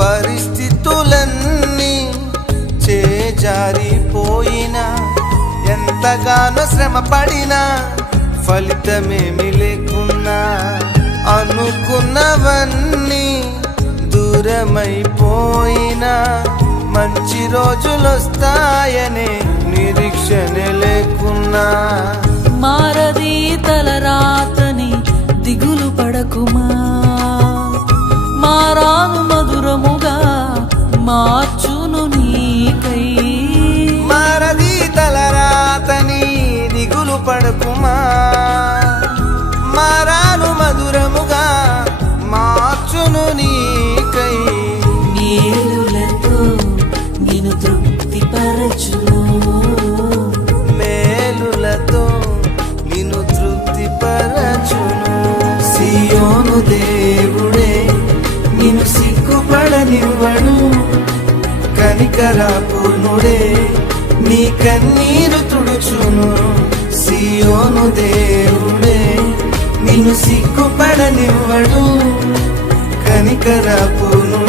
పరిస్థితులన్నీ చేజారిపోయినా, ఎంతగానో శ్రమ పడినా ఫలితమేమి లేకున్నా, అనుకున్నవన్నీ దూరమైపోయినా మంచి రోజులొస్తాయనే నిరీక్షణ లేకున్నా, మారది తలరాతని దిగులు పడకుమా, మారాను మధురముగా మార్చును నీకై. మారది తలరాతని దిగులు పడకుమా, మారాను మధురముగా మార్చును నీకై. మేలులతో నేను తృప్తిపరచును, మేలులతో నిన్ను తృప్తిపరచును. సియోను దేవుడే నిన్ను సిగ్గుపడనివ్వడు, కనికరపూర్ణుడే నీ కన్నీరు తుడుచును. సియోను దేవుడే నిన్ను సిగ్గుపడనివ్వడు, కనికరపూర్ణుడే